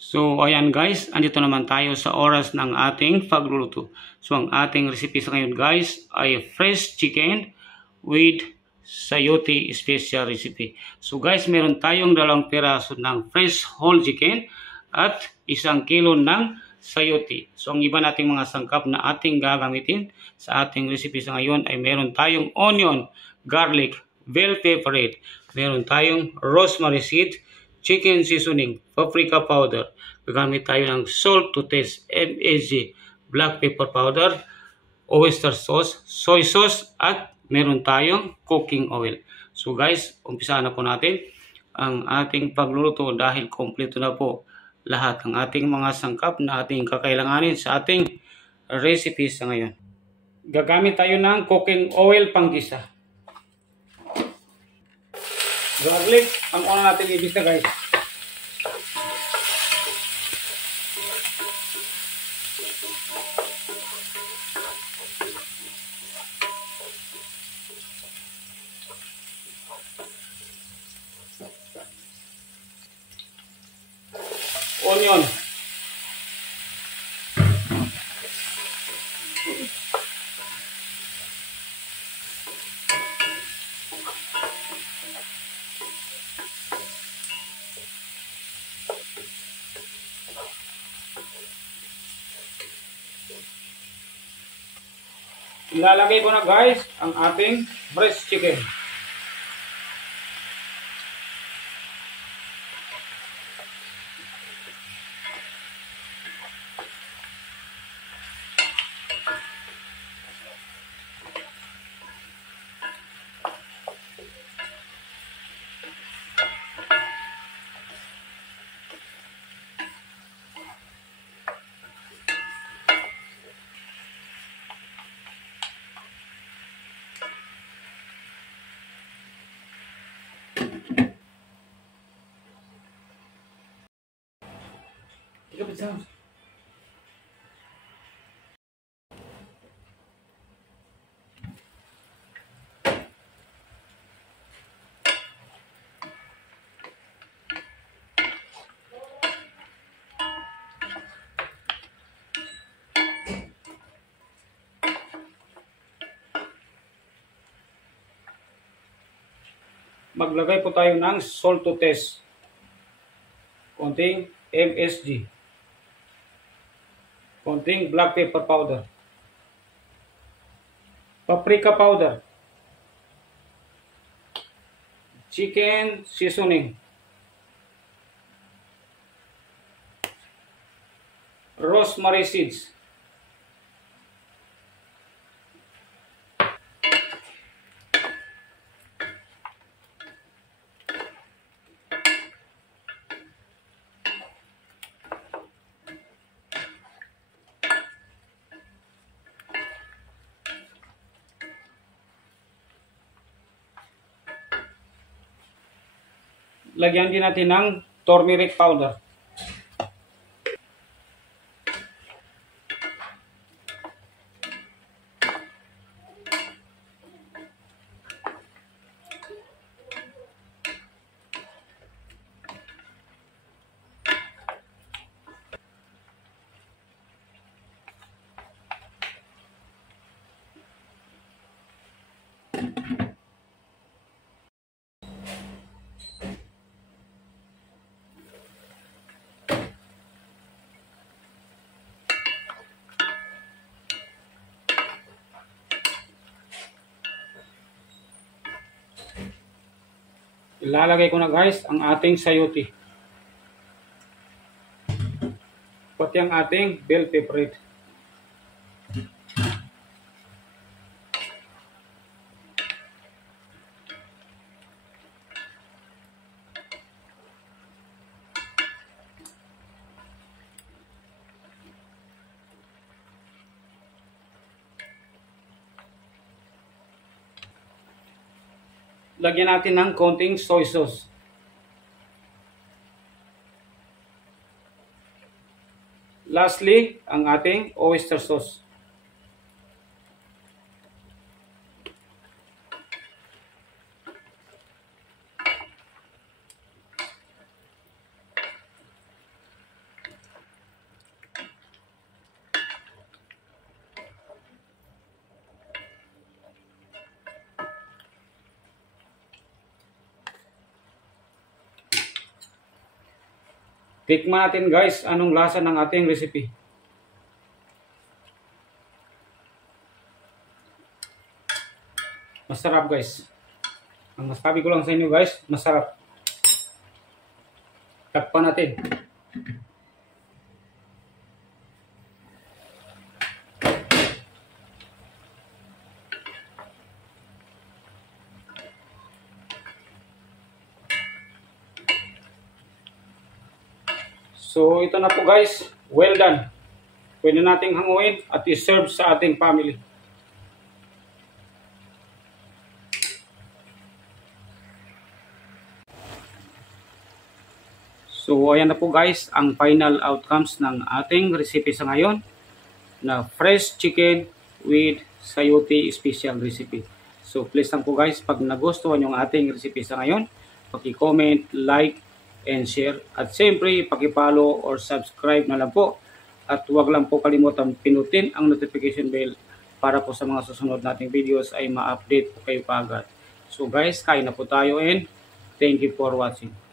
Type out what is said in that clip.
So, ayan guys, andito naman tayo sa oras ng ating pagluluto. So, ang ating recipe sa ngayon guys ay fresh chicken with sayote special recipe. So guys, meron tayong 2 piraso ng fresh whole chicken at 1 kilo ng sayote. So, ang iba nating mga sangkap na ating gagamitin sa ating recipe sa ngayon ay meron tayong onion, garlic, bell pepper, meron tayong rosemary seed, chicken seasoning, paprika powder. Gagamit tayo ng salt to taste, MSG, black pepper powder, oyster sauce, soy sauce, at meron tayong cooking oil. So guys, umpisahan na po natin ang ating pagluluto dahil kompleto na po lahat ng ating mga sangkap na ating kakailanganin sa ating recipe sa ngayon. Gagamit tayo ng cooking oil panggisa. Garlic, ang una natin ibisa guys. Onion. Ilalagay ko na guys ang ating breast chicken. Maglagay po tayo ng salt to taste. Konting MSG. Konting black pepper powder. Paprika powder. Chicken seasoning. Rosemary seeds. Lagyan din natin ng turmeric powder. Ilalagay ko na guys ang ating sayote. Pati ang ating bell pepper. Lagyan natin ng konting soy sauce. Lastly, ang ating oyster sauce. Tikman natin guys, anong lasa ng ating recipe. Masarap guys. Ang masabi ko lang sa inyo guys, masarap. Takpan natin. So ito na po guys, well done. Pwede nating hanguin at i-serve sa ating family. So ayan na po guys, ang final outcomes ng ating recipe sa ngayon na fresh chicken with sayote special recipe. So please lang po guys, pag nagustuhan yung ating recipe sa ngayon, paki-comment, like, and share. At siyempre, paki-follow or subscribe na lang po. At huwag lang po kalimutan pinutin ang notification bell para po sa mga susunod nating videos ay ma-update po kayo kaagad. So guys, kain na po tayo and thank you for watching.